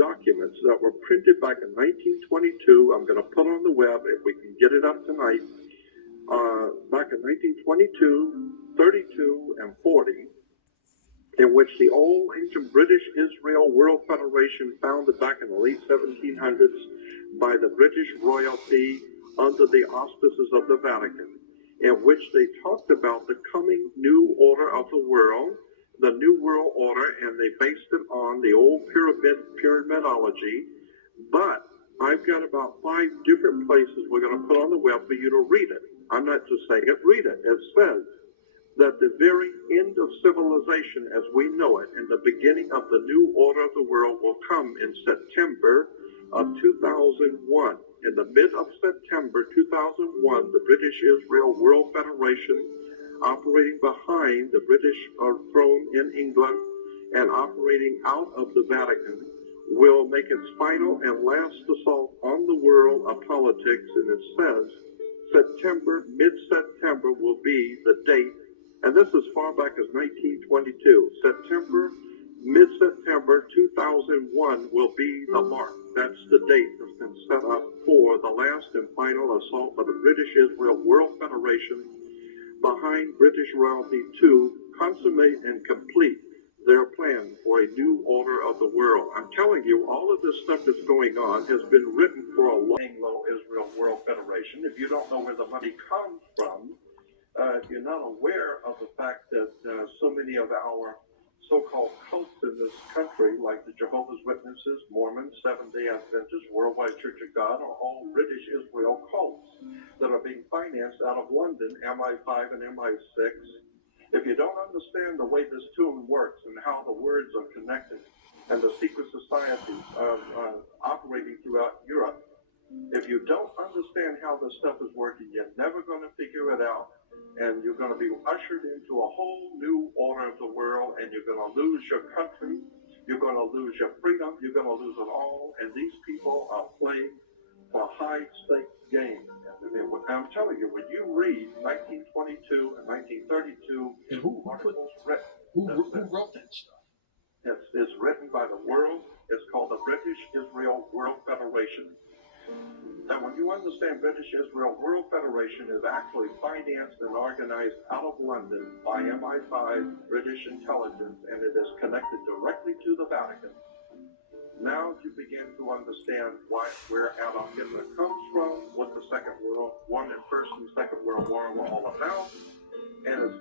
documents that were printed back in 1922. I'm going to put on the web if we can get it up tonight. Back in 1922, 32, and 40, in which the old ancient British Israel World Federation, founded back in the late 1700s by the British royalty under the auspices of the Vatican, in which they talked about the coming new order of the world, the New World Order, and they based it on the old pyramidology. But I've got about 5 different places we're going to put on the web for you to read it. I'm not just saying it, read it. It says that the very end of civilization as we know it and the beginning of the new order of the world will come in September of 2001. In the mid of September 2001, the British Israel World Federation, operating behind the British throne in England and operating out of the Vatican, will make its final and last assault on the world of politics. And it says September, mid-September will be the date, and this is far back as 1922. September, mid-September 2001 will be the mark. That's the date that's been set up for the last and final assault of the British Israel World Federation behind British royalty to consummate and complete their plan for a new order of the world. I'm telling you, all of this stuff that's going on has been written for a long Anglo-Israel World Federation. If you don't know where the money comes from, if you're not aware of the fact that so many of our so-called cults in this country, like the Jehovah's Witnesses, Mormons, Seventh-day Adventists, Worldwide Church of God, are all British Israel cults that are being financed out of London, MI5 and MI6. If you don't understand the way this tune works and how the words are connected and the secret societies are operating throughout Europe, if you don't understand how this stuff is working, you're never going to figure it out. And you're going to be ushered into a whole new order of the world, and you're going to lose your country, you're going to lose your freedom, you're going to lose it all. And these people are playing for high-stakes games. I'm telling you, when you read 1922 and 1932, who wrote that stuff? It's written by the world. It's called the British Israel World Federation. Now, when you understand British Israel World Federation is actually financed and organized out of London by MI5, British intelligence, and it is connected directly to the Vatican, now you begin to understand where Adolf Hitler comes from, what the First and Second World War were all about. And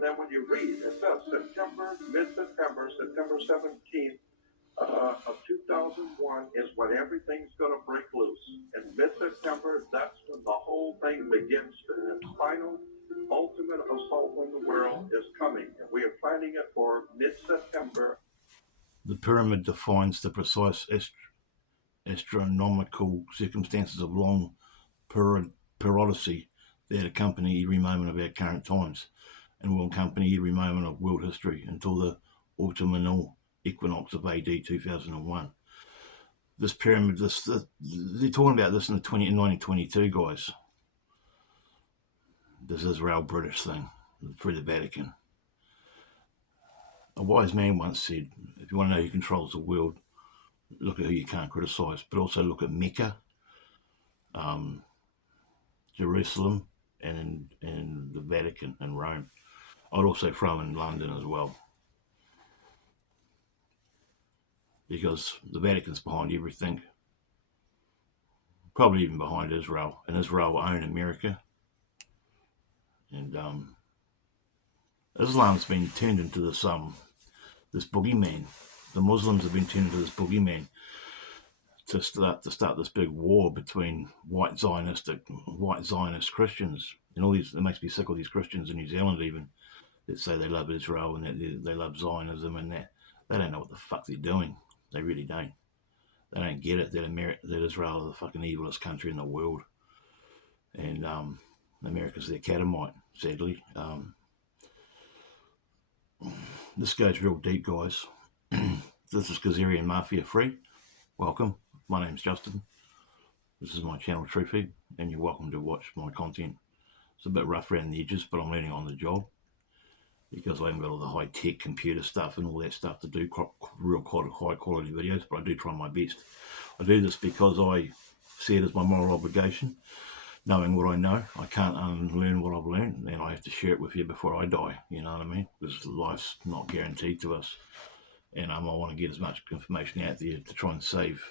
then when you read, it says mid-September, September 17th of 2001 is when everything's going to break loose. And mid-September, that's when the whole thing begins to its final, ultimate assault on the world is coming. And we are planning it for mid-September. The pyramid defines the precise astronomical circumstances of long periodicity that accompany every moment of our current times and will accompany every moment of world history until the autumnal equinox of AD 2001. This pyramid, they're talking about this in 1922, guys. This Israel British thing through the Vatican. A wise man once said, if you want to know who controls the world, look at who you can't criticise, but also look at Mecca, Jerusalem, and the Vatican and Rome. I'd also throw in London as well, because the Vatican's behind everything, probably even behind Israel, and Israel own America. And Islam's been turned into this boogeyman. The Muslims have been turned into this boogeyman to start this big war between white Zionist Christians, and all these. It makes me sick, all these Christians in New Zealand even that say they love Israel and that they love Zionism, and that they don't know what the fuck they're doing. They really don't. They don't get it that Israel is the fucking evilest country in the world, and America's their catamite, sadly. This goes real deep, guys. This is KHAZARIAN Mafia Free. Welcome. My name's Justin. This is my channel True Feed, and you're welcome to watch my content. It's a bit rough around the edges, but I'm learning on the job. because I haven't got all the high-tech computer stuff and all that stuff to do real high-quality videos, but I do try my best. I do this because I see it as my moral obligation, knowing what I know. I can't unlearn what I've learned, and I have to share it with you before I die, you know what I mean? Because life's not guaranteed to us, and I want to get as much information out there to try and save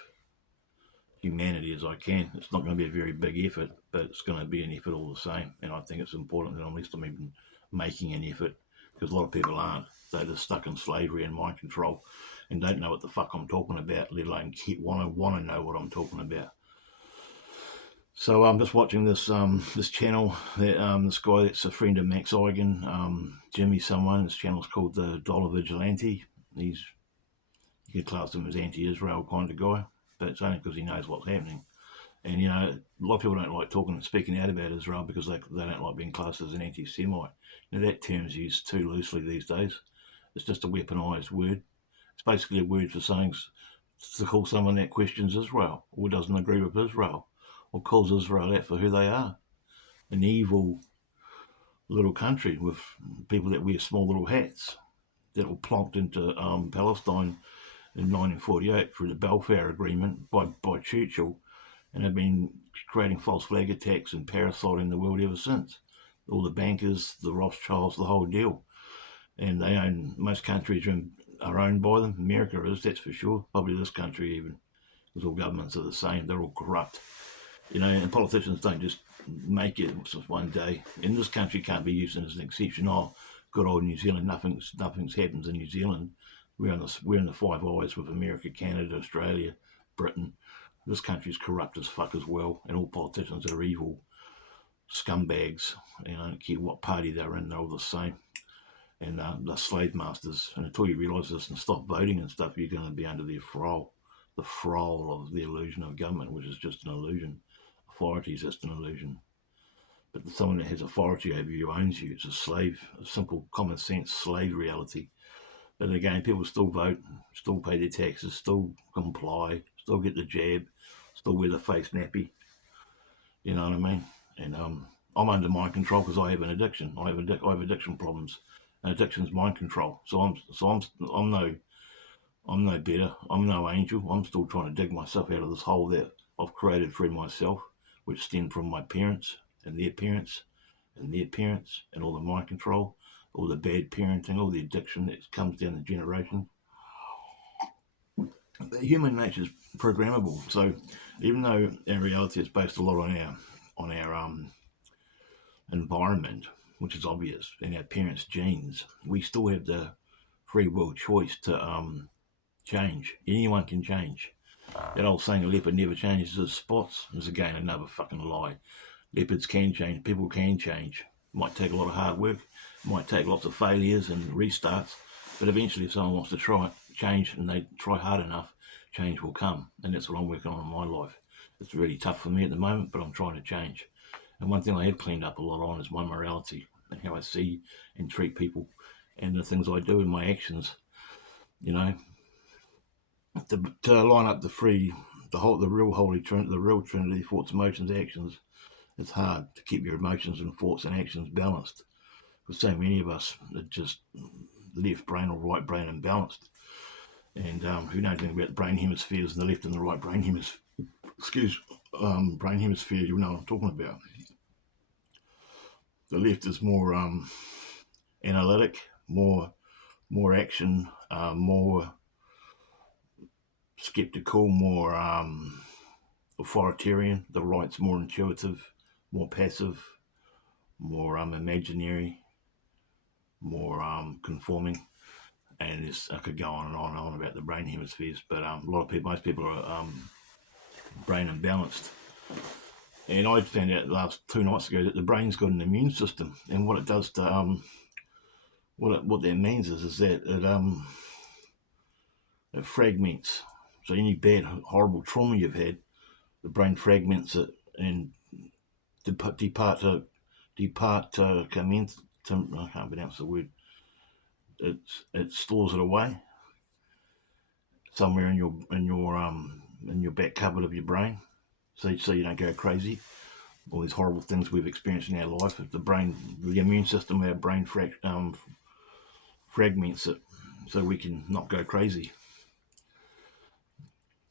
humanity as I can. It's not going to be a very big effort, but it's going to be an effort all the same, and I think it's important that at least I'm even making an effort, because a lot of people aren't. They're just stuck in slavery and mind control and don't know what the fuck I'm talking about, let alone want to know what I'm talking about. So I'm just watching this this channel that this guy that's a friend of Maxwell, Jimmy someone. His channel's called the Dollar Vigilante. You could class him as anti-Israel kind of guy, but it's only because he knows what's happening. And you know, a lot of people don't like talking and speaking out about Israel because they don't like being classed as an anti-Semite. You know, that term's used too loosely these days. It's just a weaponised word. It's basically a word for saying to call someone that questions Israel or doesn't agree with Israel, or calls Israel out for who they are, an evil little country with people that wear small little hats that were plonked into Palestine in 1948 through the Balfour Agreement by Churchill, and have been creating false flag attacks and parasiting the world ever since. All the bankers, the Rothschilds, the whole deal. And they own, most countries are owned by them. America is, that's for sure. Probably this country even, because all governments are the same. They're all corrupt. You know, and politicians don't just make it just one day. And this country can't be used as an exception. Oh, good old New Zealand, nothing's happens in New Zealand. We're in the Five Eyes with America, Canada, Australia, Britain. This country's corrupt as fuck as well, and all politicians are evil scumbags. And I don't care what party they're in, they're all the same. And they're slave masters. And until you realise this and stop voting and stuff, you're going to be under their thrall. The thrall of the illusion of government, which is just an illusion. Authority is just an illusion. But someone that has authority over you owns you. It's a slave, a simple common sense slave reality. But again, people still vote, still pay their taxes, still comply, still get the jab, still wear the face nappy. You know what I mean? And I'm under mind control because I have an addiction. I have addiction problems, and addiction's mind control. So I'm no better. I'm no angel. I'm still trying to dig myself out of this hole that I've created for myself, which stemmed from my parents and their parents and their parents, and all the mind control, all the bad parenting, all the addiction that comes down the generation. But human nature is programmable. So even though our reality is based a lot on our environment, which is obvious, and our parents' genes, we still have the free will choice to change. Anyone can change. That old saying, a leopard never changes his spots, is again another fucking lie. Leopards can change. People can change. It might take a lot of hard work. It might take lots of failures and restarts. But eventually, if someone wants to change and they try hard enough, change will come. And that's what I'm working on in my life. It's really tough for me at the moment, but I'm trying to change. And one thing I have cleaned up a lot on is my morality and how I see and treat people and the things I do in my actions. You know, to line up the real holy trinity, the real trinity, thoughts, emotions, actions. It's hard to keep your emotions and thoughts and actions balanced, because so many of us are just left brain or right brain imbalanced. And who knows anything about the brain hemispheres and the left and the right brain hemisphere? Brain hemisphere. You know what I'm talking about. The left is more analytic, more action, more skeptical, more authoritarian. The right's more intuitive, more passive, more imaginary, more conforming. And I could go on and on about the brain hemispheres, but most people are brain imbalanced. And I found out last 2 nights ago that the brain's got an immune system, and what it does to what that means is that it fragments. So any bad, horrible trauma you've had, the brain fragments it and I can't pronounce the word. It stores it away somewhere in your back cupboard of your brain, so you don't go crazy. All these horrible things we've experienced in our life, the immune system, our brain fragments it so we can not go crazy.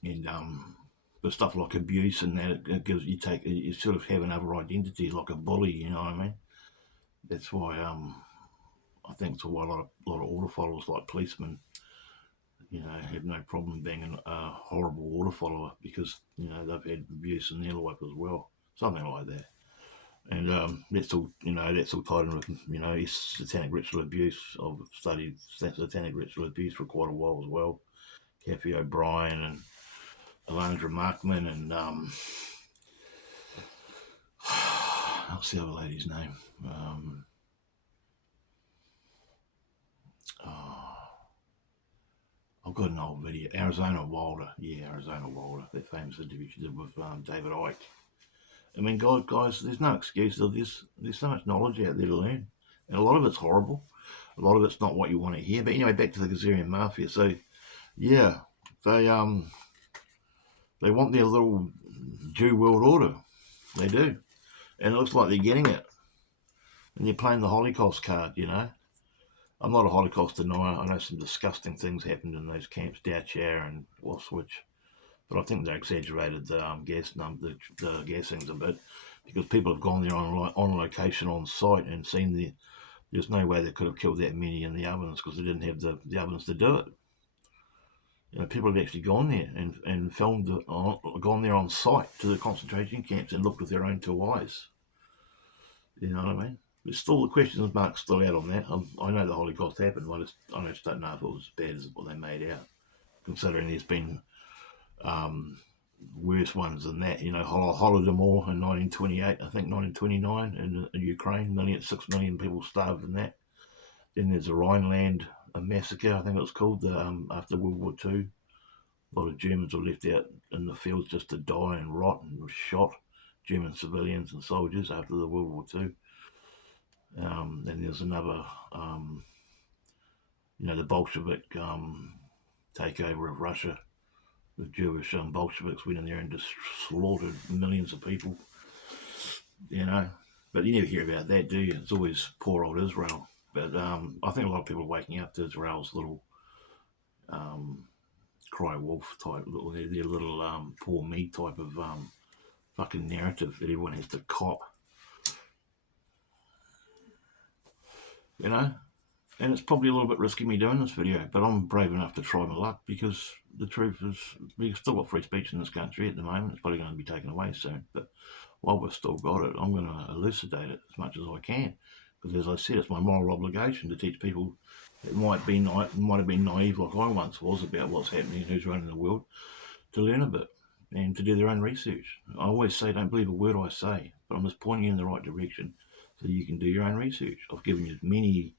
And the stuff like abuse and that, it gives you sort of have another identity, like a bully, you know what I mean? That's why I think it's why a lot of order followers, like policemen, you know, have no problem being a horrible order follower, because, you know, they've had abuse in their life as well, something like that. And that's all, you know, that's all tied in with, you know, satanic ritual abuse. I've studied satanic ritual abuse for quite a while as well. Kathy O'Brien and Alondra Markman and what's the other lady's name? I've got an old video. Arizona Wilder. Yeah, Arizona Wilder. That famous interview she did with David Icke. I mean, guys, there's no excuse. There's so much knowledge out there to learn. And a lot of it's horrible. A lot of it's not what you want to hear. But anyway, back to the KHAZARIAN Mafia. So, yeah, they want their little Jew world order. They do. And it looks like they're getting it. And they're playing the Holocaust card, you know. I'm not a Holocaust denier. I know some disgusting things happened in those camps, Dachau and Auschwitz, but I think they exaggerated the the gassings a bit, because people have gone there on location, on site, and seen there's no way they could have killed that many in the ovens, because they didn't have the ovens to do it. You know, people have actually gone there and filmed gone there on site to the concentration camps and looked with their own two eyes. You know what I mean? There's still the question mark's still out on that. I know the Holocaust happened. I just don't know if it was as bad as what they made out, considering there's been worse ones than that. You know, Holodomor in 1928, I think 1929 in Ukraine, 6 million people starved in that. Then there's the Rhineland massacre, I think it was called, after World War II. A lot of Germans were left out in the fields just to die and rot and were shot, German civilians and soldiers, after the World War II. Then there's another, you know, the Bolshevik takeover of Russia. The Jewish Bolsheviks went in there and just slaughtered millions of people, you know. But you never hear about that, do you? It's always poor old Israel. But I think a lot of people are waking up to Israel's little cry wolf type, their little poor me type of fucking narrative that everyone has to cop. You know? And it's probably a little bit risky me doing this video, but I'm brave enough to try my luck, because the truth is, we've still got free speech in this country at the moment. It's probably going to be taken away soon, but while we've still got it, I'm going to elucidate it as much as I can, because as I said, it's my moral obligation to teach people that might have been naive like I once was about what's happening and who's running the world, to learn a bit and to do their own research. I always say, don't believe a word I say, but I'm just pointing you in the right direction so you can do your own research. I've given you many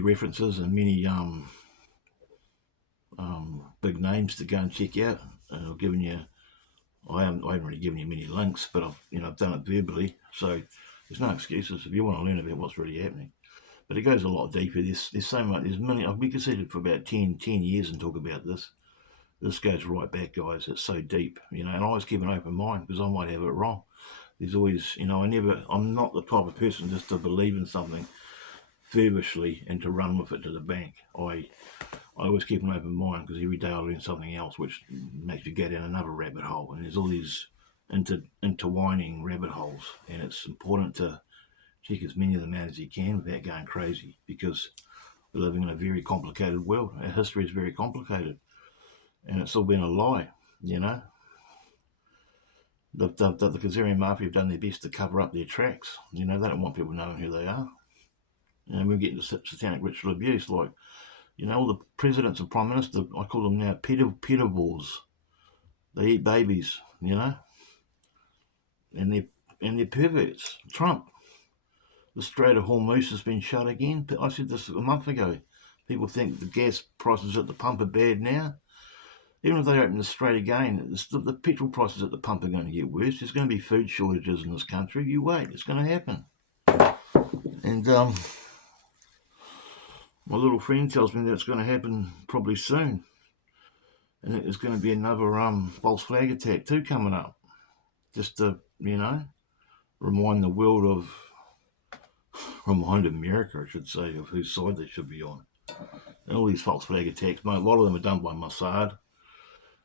references and many big names to go and check out. And I've given you, I haven't really given you many links, but I've done it verbally, so there's no excuses if you want to learn about what's really happening. But it goes a lot deeper. There's so much. I've been considered for about 10 years and talk about this. This goes right back, guys. It's so deep, you know. And I always keep an open mind, because I might have it wrong. There's always, you know, I'm not the type of person just to believe in something feverishly and to run with it to the bank. I always keep an open mind, because every day I learn something else which makes you go down another rabbit hole. And there's all these intertwining rabbit holes, and it's important to check as many of them out as you can without going crazy, because we're living in a very complicated world. Our history is very complicated, and it's all been a lie, you know. The KHAZARIAN Mafia have done their best to cover up their tracks. You know, they don't want people knowing who they are. You know, we're getting to satanic ritual abuse, like, you know, all the presidents and prime ministers, I call them now pedivores. They eat babies, you know, and they're perverts. Trump, the Strait of Hormuz has been shut again. I said this a month ago. People think the gas prices at the pump are bad now. Even if they open the Strait again, the petrol prices at the pump are going to get worse. There's going to be food shortages in this country. You wait, it's going to happen. And my little friend tells me that it's going to happen probably soon. And there's going to be another false flag attack too coming up. Just to, you know, remind the world of from behind America, I should say, of whose side they should be on. And all these false flag attacks, mate, a lot of them are done by Mossad,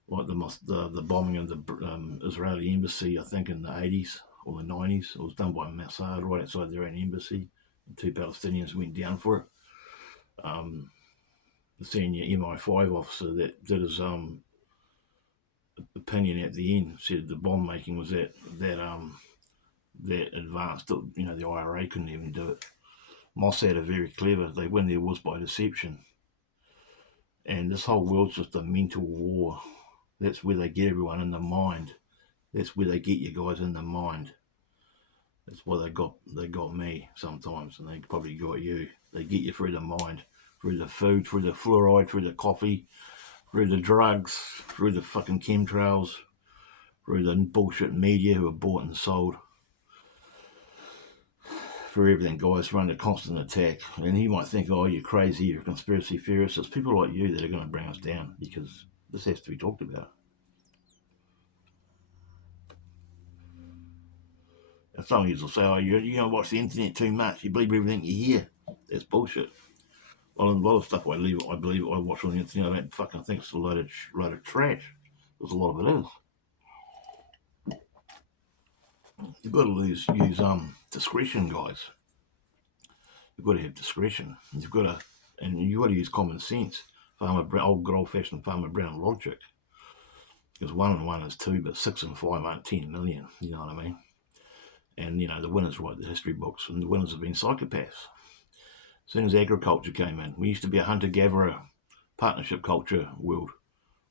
like the bombing of the Israeli embassy, I think in the 80s or the 90s. It was done by Mossad right outside their own embassy. And 2 Palestinians went down for it. The senior MI5 officer that did his opinion at the end said the bomb making was that advanced. You know, the IRA couldn't even do it. Mossad are very clever. They win their wars by deception. And this whole world's just a mental war. That's where they get everyone in the mind. That's where they get you guys in the mind. That's why they got me sometimes, and they probably got you. They get you through the mind, through the food, through the fluoride, through the coffee, through the drugs, through the fucking chemtrails, through the bullshit media who are bought and sold. For everything, guys, run a constant attack. And he might think, oh, you're crazy, you're a conspiracy theorist. It's people like you that are going to bring us down, because this has to be talked about. And some of you will say, oh, you don't watch the internet too much. You believe everything you hear. That's bullshit. Well, a lot of stuff I believe I watch on the internet, I don't fucking think it's a load of trash. Because a lot of it is. You've got to use discretion, guys. You've got to have discretion. You've got to use common sense. Good old-fashioned Farmer Brown logic. Because 1 and 1 is 2, but 6 and 5 aren't 10 million. You know what I mean? And, you know, the winners write the history books, and the winners have been psychopaths. As soon as agriculture came in, we used to be a hunter-gatherer partnership culture world,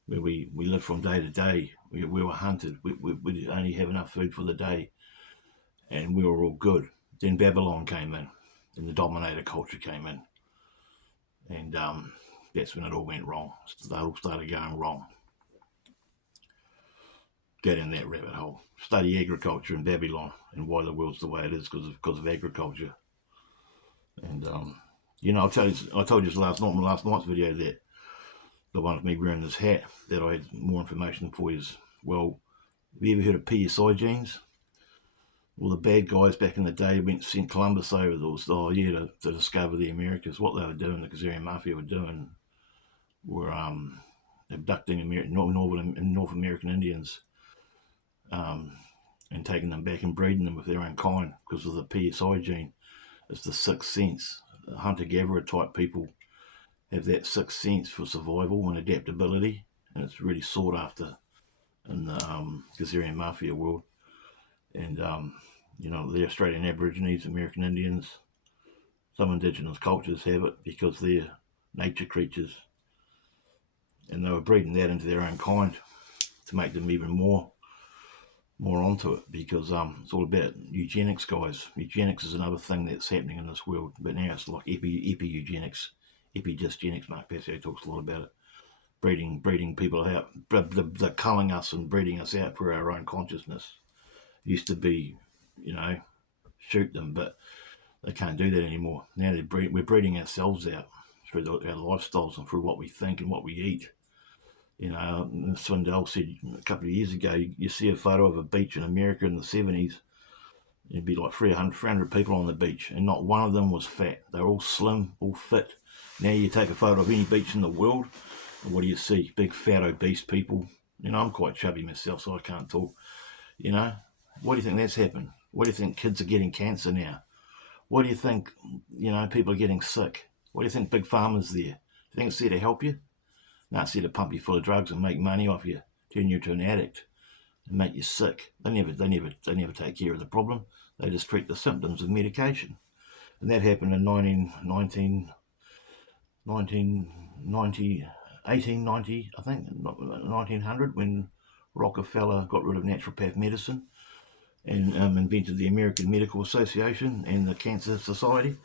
where we lived from day to day. We were hunted. We only have enough food for the day, and we were all good. Then Babylon came in, and the dominator culture came in, and that's when it all went wrong. It all started going wrong. Get in that rabbit hole. Study agriculture in Babylon and why the world's the way it is because of agriculture. And you know, I told you last night's video that the one of me wearing this hat that I had more information for you. Well, have you ever heard of PSI genes? Well, the bad guys back in the day sent Columbus over to discover the Americas. What they were doing, the KHAZARIan MAFIA were doing, were abducting North American Indians. And taking them back and breeding them with their own kind because of the PSI gene. It's the sixth sense. Hunter-gatherer type people have that sixth sense for survival and adaptability, and it's really sought after in the KHAZARIan MAFIA world. And, you know, the Australian Aborigines, American Indians, some indigenous cultures have it because they're nature creatures. And they were breeding that into their own kind to make them even more onto it, because it's all about eugenics, guys. Eugenics is another thing that's happening in this world, but now it's like epi-eugenics, epi-dysgenics. Mark Passio talks a lot about it. Breeding people out. They're culling us and breeding us out for our own consciousness. Used to be, you know, shoot them, but they can't do that anymore. Now we're breeding ourselves out through our lifestyles and through what we think and what we eat. You know, Swindell said a couple of years ago, you see a photo of a beach in America in the 70s, it'd be like 300 people on the beach, and not one of them was fat. They're all slim, all fit. Now you take a photo of any beach in the world, and what do you see? Big, fat, obese people. You know, I'm quite chubby myself, so I can't talk. You know, why do you think that's happened? Why do you think kids are getting cancer now? Why do you think, you know, people are getting sick? Why do you think Big Pharma's there? Do you think it's there to help you? No, it's there to pump you full of drugs and make money off you, turn you into an addict, and make you sick. They never take care of the problem. They just treat the symptoms with medication. And that happened in 1890, I think, 1900, when Rockefeller got rid of naturopath medicine and invented the American Medical Association and the Cancer Society,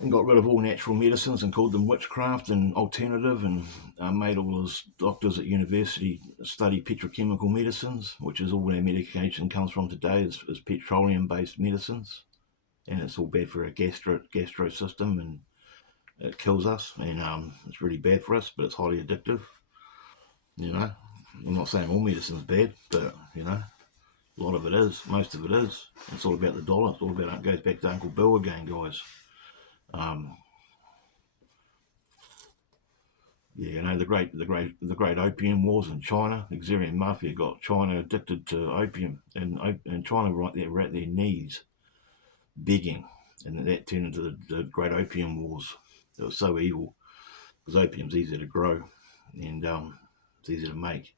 and got rid of all natural medicines and called them witchcraft and alternative, and made all those doctors at university study petrochemical medicines, which is all our medication comes from today, is petroleum-based medicines, and it's all bad for our gastro system, and it kills us, and it's really bad for us, but it's highly addictive. You know, I'm not saying all medicine's bad, but, you know, A lot of it is. Most of it is. It's all about the dollar. It's all about, it goes back to Uncle Bill again, guys. Yeah, you know, the great opium wars in China. The KHAZARIAN MAFIA got China addicted to opium, and China were at their knees begging, and that turned into the great opium wars. It was so evil because opium's easier to grow, and it's easier to make,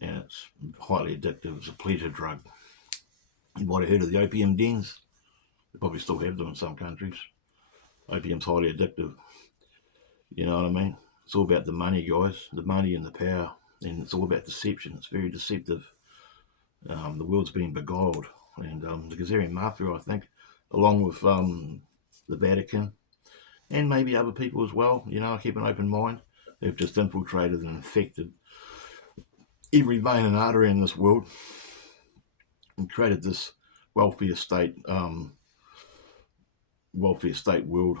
and it's highly addictive. It's a pleasure drug. You might have heard of the opium dens. They probably still have them in some countries. Opium's highly addictive. You know what I mean? It's all about the money, guys. The money and the power. And it's all about deception. It's very deceptive. The world's being beguiled. And the KHAZARIAN Mafia, I think, along with the Vatican, and maybe other people as well, you know, I keep an open mind. They've just infiltrated and infected every vein and artery in this world and created this welfare state world.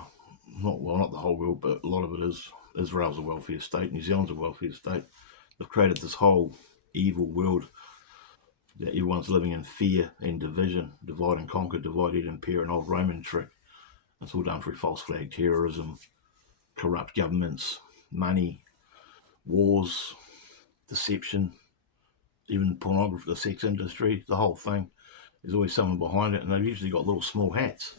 Not the whole world, but a lot of it is. Israel's a welfare state, New Zealand's a welfare state. They've created this whole evil world that everyone's living in fear and division, divide and conquer, divide, eat, impair, an old Roman trick. It's all done through false flag terrorism, corrupt governments, money, wars, deception, even pornography, the sex industry, the whole thing. There's always someone behind it, and they've usually got little small hats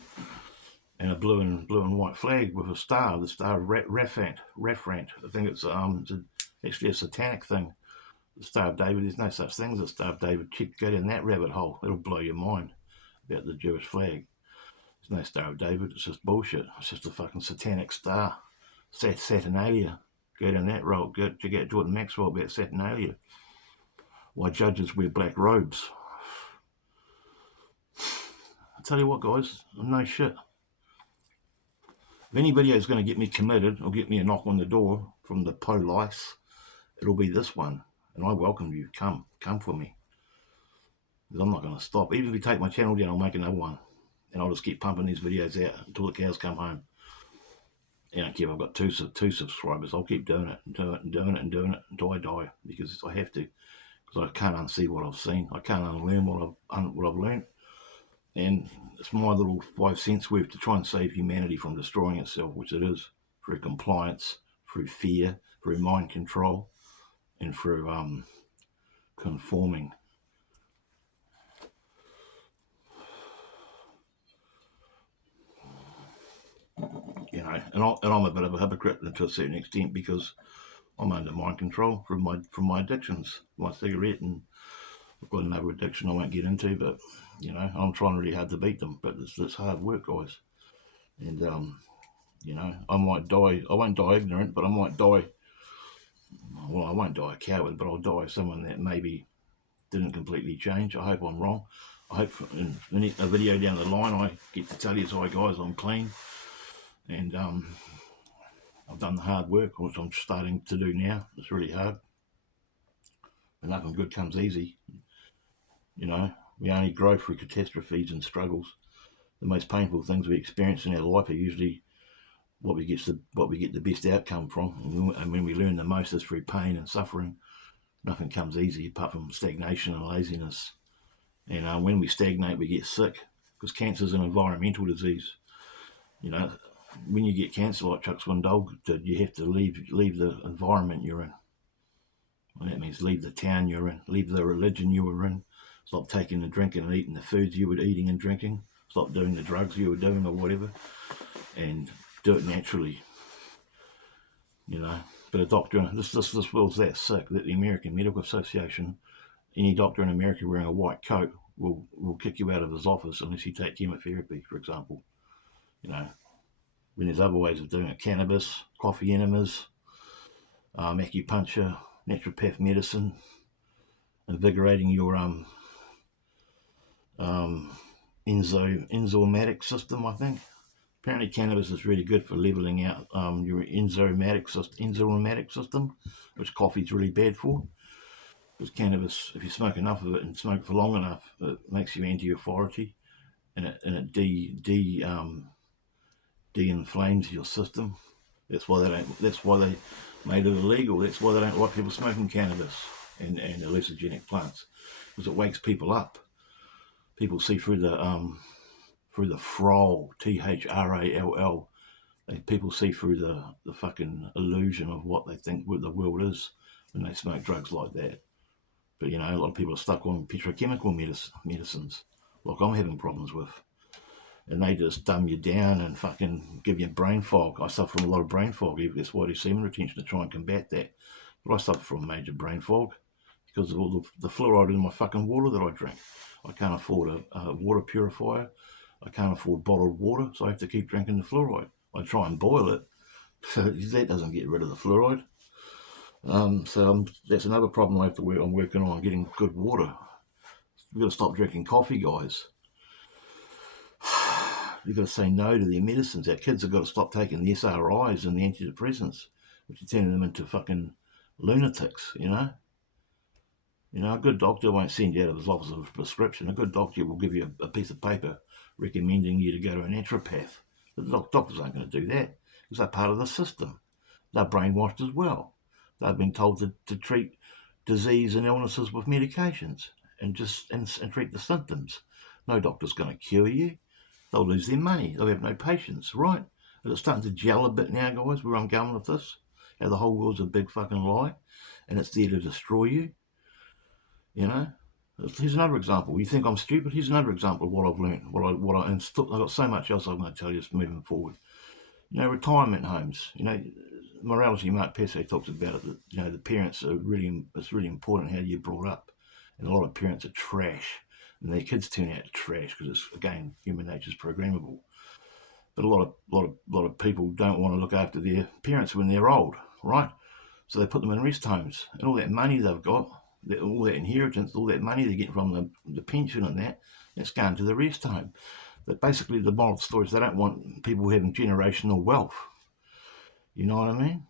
and a blue and white flag with a star, the star of Referent. I think it's actually a satanic thing. The Star of David, there's no such thing as a Star of David. Go down that rabbit hole. It'll blow your mind about the Jewish flag. There's no Star of David. It's just bullshit. It's just a fucking satanic star. Saturnalia. Go down that road. Check out Jordan Maxwell about Saturnalia. Why judges wear black robes. I tell you what, guys, I'm no shit. If any video is going to get me committed or get me a knock on the door from the police, it'll be this one. And I welcome you. Come for me. Because I'm not going to stop. Even if you take my channel down, I'll make another one. And I'll just keep pumping these videos out until the cows come home. I don't care if I've got two subscribers. I'll keep doing it until I die. Because I have to. Because I can't unsee what I've seen. I can't unlearn what I've learned. And it's my little 5 cents worth to try and save humanity from destroying itself, which it is, through compliance, through fear, through mind control, and through conforming. You know, and I'm a bit of a hypocrite to a certain extent because I'm under mind control from my addictions, my cigarette, and I've got another addiction I won't get into, but you know, I'm trying really hard to beat them, but it's hard work, guys. And you know, I might die. I won't die ignorant, but I might die. Well, I won't die a coward, but I'll die someone that maybe didn't completely change. I hope I'm wrong. I hope in a video down the line I get to tell you, hi guys, I'm clean. And I've done the hard work, which I'm starting to do now. It's really hard. And nothing good comes easy. You know, we only grow through catastrophes and struggles. The most painful things we experience in our life are usually what we get the best outcome from. And when we learn the most is through pain and suffering. Nothing comes easy apart from stagnation and laziness. And when we stagnate, we get sick because cancer is an environmental disease. You know, when you get cancer, like Chuck Swindoll did, you have to leave the environment you're in. And that means leave the town you're in, leave the religion you were in, stop taking and drinking and eating the foods you were eating and drinking, stop doing the drugs you were doing or whatever, and do it naturally. You know, but a doctor, this world's that sick that the American Medical Association, any doctor in America wearing a white coat will kick you out of his office unless you take chemotherapy, for example. You know, when there's other ways of doing it, cannabis, coffee enemas, acupuncture, naturopath medicine, invigorating your enzymatic system, I think. Apparently cannabis is really good for leveling out your enzymatic system, which coffee's really bad for. Because cannabis, if you smoke enough of it and smoke it for long enough, it makes you anti-authority, and it de-inflames your system. That's why they made it illegal. That's why they don't like people smoking cannabis. and hallucinogenic plants, because it wakes people up. People see through the thrall, THRALL. People see through the fucking illusion of what they think what the world is when they smoke drugs like that. But a lot of people are stuck on petrochemical medicines, like I'm having problems with. And they just dumb you down and fucking give you brain fog. I suffer from a lot of brain fog. That's why I do semen retention to try and combat that. But I suffer from major brain fog because of all the fluoride in my fucking water that I drink. I can't afford a water purifier. I can't afford bottled water, so I have to keep drinking the fluoride. I try and boil it, so that doesn't get rid of the fluoride. That's another problem I have to work. I'm working on getting good water. We've got to stop drinking coffee, guys. You've got to say no to their medicines. Our kids have got to stop taking the SRIs and the antidepressants, which are turning them into fucking lunatics, A good doctor won't send you out of his office with a prescription. A good doctor will give you a piece of paper recommending you to go to a naturopath. But the doctors aren't going to do that because they're part of the system. They're brainwashed as well. They've been told to treat disease and illnesses with medications and treat the symptoms. No doctor's going to cure you. They'll lose their money. They'll have no patience, right? But it's starting to gel a bit now, guys, where I'm going with this. How the whole world's a big fucking lie, and it's there to destroy you. Here's another example. You think I'm stupid? Here's another example of what I've learned. I've got so much else I'm going to tell you moving forward. Retirement homes. Morality. Mark Pesso talks about it. That the parents are really. It's really important how you're brought up, and a lot of parents are trash. And their kids turn out to trash because it's, again, human nature's programmable. But a lot of people don't want to look after their parents when they're old, right? So they put them in rest homes, and all that money they've got, all that inheritance, all that money they get from the pension and that's going to the rest home. But basically, the moral story is they don't want people having generational wealth. You know what I mean?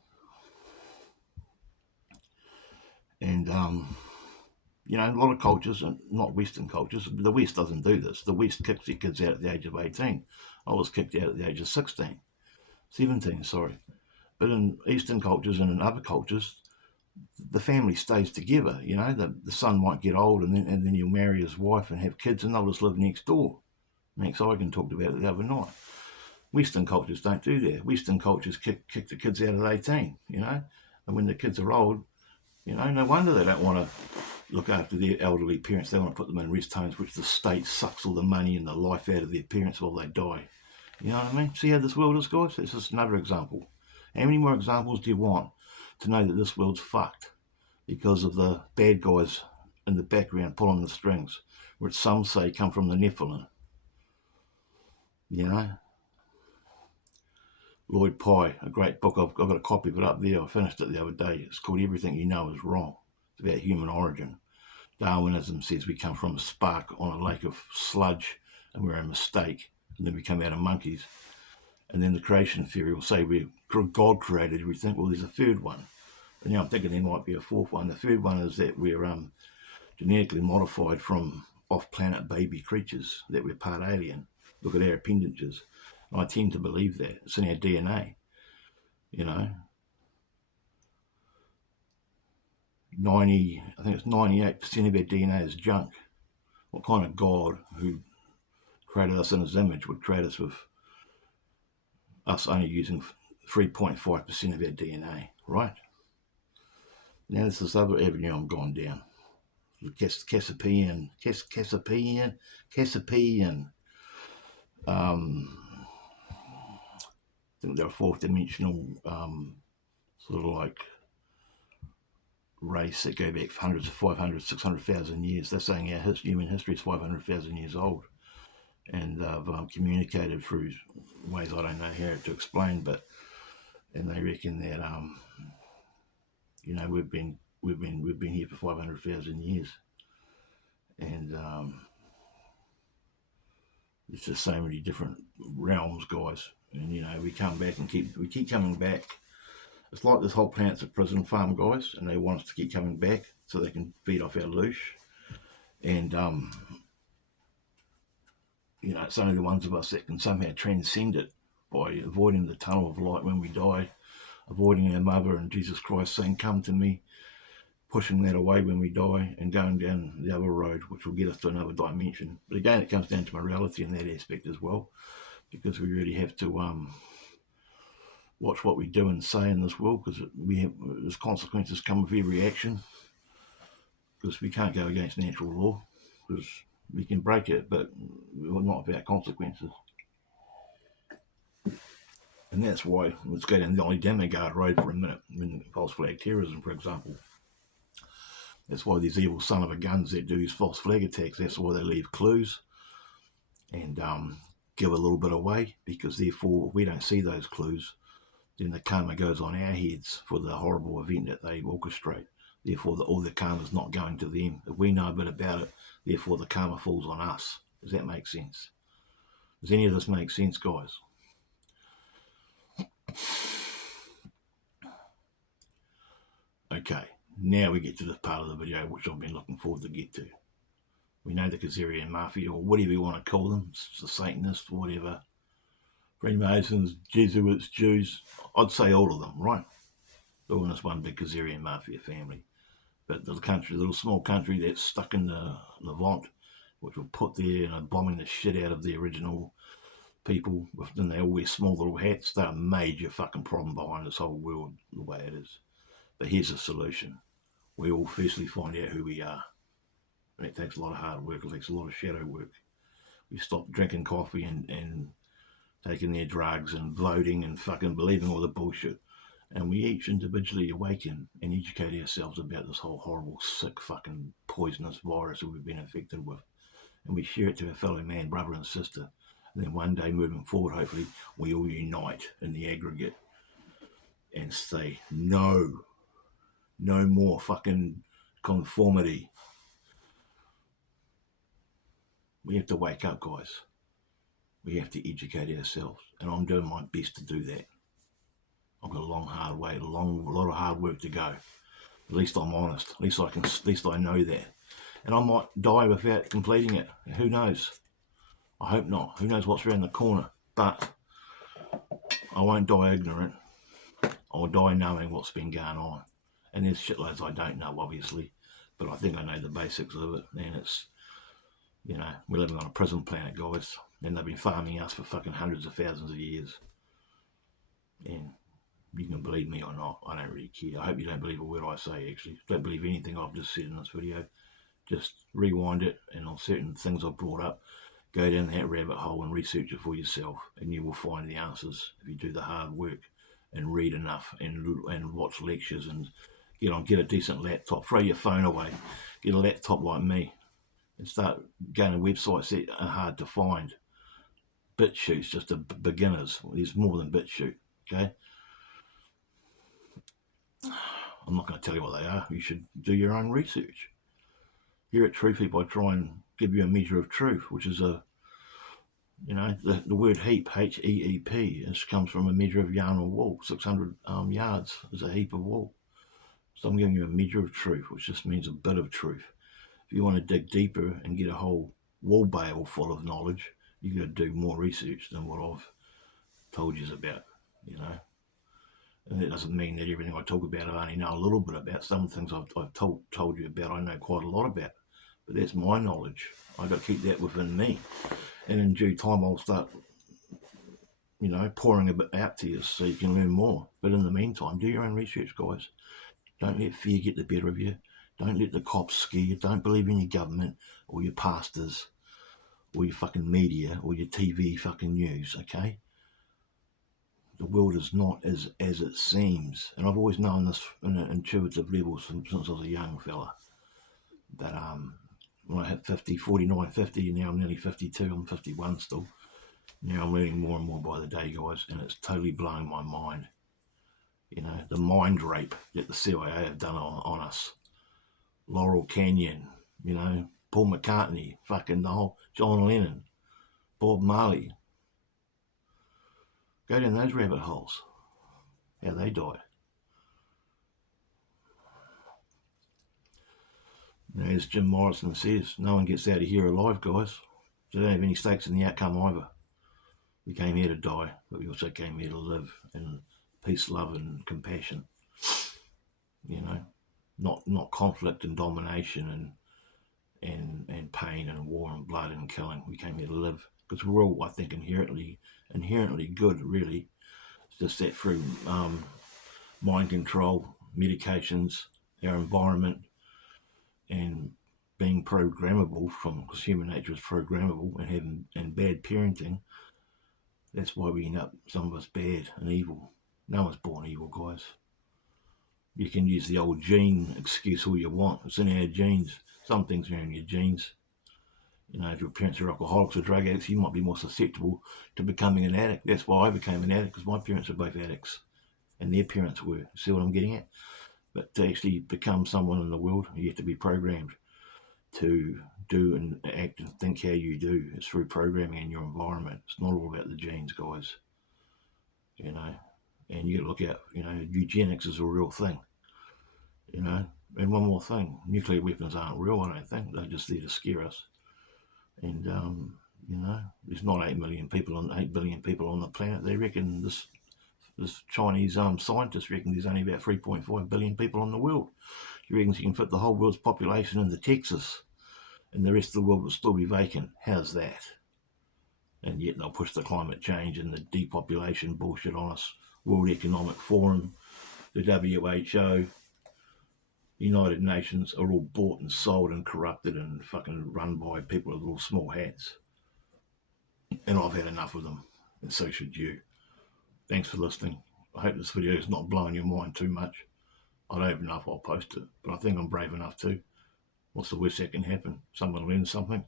And a lot of cultures, and not Western cultures, the West doesn't do this. The West kicks their kids out at the age of 18. I was kicked out at the age of 17, sorry. But in Eastern cultures and in other cultures, the family stays together. The son might get old and then he'll marry his wife and have kids, and they'll just live next door. Max Igan talked about it the other night. Western cultures don't do that. Western cultures kick the kids out at 18, and when the kids are old, no wonder they don't want to look after their elderly parents. They want to put them in rest homes, which the state sucks all the money and the life out of their parents while they die. You know what I mean? See how this world is, guys? It's just another example. How many more examples do you want to know that this world's fucked because of the bad guys in the background pulling the strings, which some say come from the Nephilim? Lloyd Pye, a great book. I've got a copy of it up there. I finished it the other day. It's called Everything You Know Is Wrong. It's about human origin. Darwinism says we come from a spark on a lake of sludge and we're a mistake, and then we come out of monkeys. And then the creation theory will say God created everything. Well, there's a third one. And I'm thinking there might be a fourth one. The third one is that we're genetically modified from off-planet baby creatures, that we're part alien. Look at our appendages. And I tend to believe that. It's in our DNA, 98% of our DNA is junk. What kind of God who created us in his image would create us with us only using 3.5% of our DNA, right? Now there's this other avenue I'm going down. Cassipian. I think they're a fourth dimensional sort of like race that go back hundreds of 500, 600,000 years. They're saying our human history is 500,000 years old. And they've communicated through ways I don't know how to explain, and they reckon that we've been here for 500,000 years, and it's just so many different realms, guys. And we come back and keep coming back. It's like this whole planet's a prison farm, guys, and they want us to keep coming back so they can beat off our loosh. And it's only the ones of us that can somehow transcend it by avoiding the tunnel of light when we die, avoiding our mother and Jesus Christ saying, "Come to me," pushing that away when we die and going down the other road, which will get us to another dimension. But again, it comes down to morality in that aspect as well, because we really have to watch what we do and say in this world, because there's consequences come with every action, because we can't go against natural law, because we can break it, but we're not about consequences. And that's why, let's go down the Demigard road for a minute, in false flag terrorism, for example. That's why these evil son of a guns that do these false flag attacks, that's why they leave clues and give a little bit away, because therefore we don't see those clues, then the karma goes on our heads for the horrible event that they orchestrate. Therefore, all the karma's not going to them. If we know a bit about it, therefore the karma falls on us. Does that make sense? Does any of this make sense, guys? Okay, now we get to the part of the video which I've been looking forward to get to. We know the KHAZARIAN MAFIA, or whatever you want to call them, the Satanists, whatever, Freemasons, Jesuits, Jews, I'd say all of them, right? They're all in this one big KHAZARIAN MAFIA family. But the country, the little small country that's stuck in the Levant, which were put there and are bombing the shit out of the original people, and they all wear small little hats, they're a major fucking problem behind this whole world the way it is. But here's the solution. We all firstly find out who we are. And it takes a lot of hard work, it takes a lot of shadow work. We stop drinking coffee and taking their drugs and voting and fucking believing all the bullshit. And we each individually awaken and educate ourselves about this whole horrible, sick, fucking poisonous virus that we've been infected with. And we share it to our fellow man, brother and sister. And then one day moving forward, hopefully, we all unite in the aggregate and say, no more fucking conformity. We have to wake up, guys. We have to educate ourselves. And I'm doing my best to do that. I've got a long, hard way, a lot of hard work to go. At least I'm honest. At least I know that. And I might die without completing it. Who knows? I hope not. Who knows what's around the corner? But I won't die ignorant. I'll die knowing what's been going on. And there's shitloads I don't know, obviously. But I think I know the basics of it. And it's, you know, we're living on a prison planet, guys. And they've been farming us for fucking hundreds of thousands of years. And you can believe me or not, I don't really care. I hope you don't believe a word I say, actually. Don't believe anything I've just said in this video. Just rewind it, and on certain things I've brought up, go down that rabbit hole and research it for yourself, and you will find the answers if you do the hard work and read enough and watch lectures and get a decent laptop. Throw your phone away. Get a laptop like me and start going to websites that are hard to find. BitChute's just a beginners. There's more than BitChute, okay? I'm not going to tell you what they are. You should do your own research. Here at Truth Heap, I try and give you a measure of truth, which is the word heap, H-E-E-P, comes from a measure of yarn or wool. 600 yards is a heap of wool. So I'm giving you a measure of truth, which just means a bit of truth. If you want to dig deeper and get a whole wool bale full of knowledge, you've got to do more research than what I've told you about, you know. And that doesn't mean that everything I talk about I only know a little bit about. Some things I've told you about I know quite a lot about. But that's my knowledge. I've got to keep that within me. And in due time I'll start, pouring a bit out to you so you can learn more. But in the meantime, do your own research, guys. Don't let fear get the better of you. Don't let the cops scare you. Don't believe in your government or your pastors or your fucking media or your TV fucking news, okay? The world is not as it seems. And I've always known this in an intuitive level since I was a young fella. But when I hit 50, 49, 50, and now I'm nearly 52, I'm 51 still. Now I'm learning more and more by the day, guys, and it's totally blowing my mind. The mind rape that the CIA have done on us. Laurel Canyon, Paul McCartney, fucking the whole John Lennon, Bob Marley. Go down those rabbit holes. How they died. As Jim Morrison says, no one gets out of here alive, guys. So they don't have any stakes in the outcome either. We came here to die, but we also came here to live in peace, love, and compassion. not conflict and domination and pain and war and blood and killing. We came here to live, because we're all, I think, inherently good, really. It's just that through mind control, medications, our environment, and being programmable, because human nature is programmable, and bad parenting. That's why we end up, some of us, bad and evil. No one's born evil, guys. You can use the old gene excuse all you want. It's in our genes. Some things are in your genes. You know, if your parents are alcoholics or drug addicts, you might be more susceptible to becoming an addict. That's why I became an addict, because my parents were both addicts, and their parents were. See what I'm getting at? But to actually become someone in the world, you have to be programmed to do and act and think how you do. It's through programming in your environment. It's not all about the genes, guys. You know, and you got to look out. You know, eugenics is a real thing. You know, and one more thing: nuclear weapons aren't real. I don't think they're just there to scare us. And you know, there's not 8 billion people on the planet. They reckon this Chinese scientist reckon there's only about 3.5 billion people in the world. He reckons he can fit the whole world's population into Texas, and the rest of the world will still be vacant. How's that? And yet they'll push the climate change and the depopulation bullshit on us. World Economic Forum, the WHO, United Nations are all bought and sold and corrupted and fucking run by people with little small hats. And I've had enough of them, and so should you. Thanks for listening. I hope this video is not blowing your mind too much. I don't even know if I'll post it, but I think I'm brave enough to. What's the worst that can happen? Someone learns something.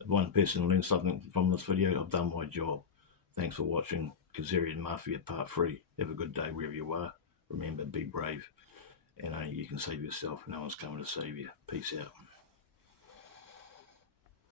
If one person learns something from this video, I've done my job. Thanks for watching KHAZARIAN Mafia Part 3. Have a good day wherever you are. Remember, be brave. And only you can save yourself. No one's coming to save you. Peace out.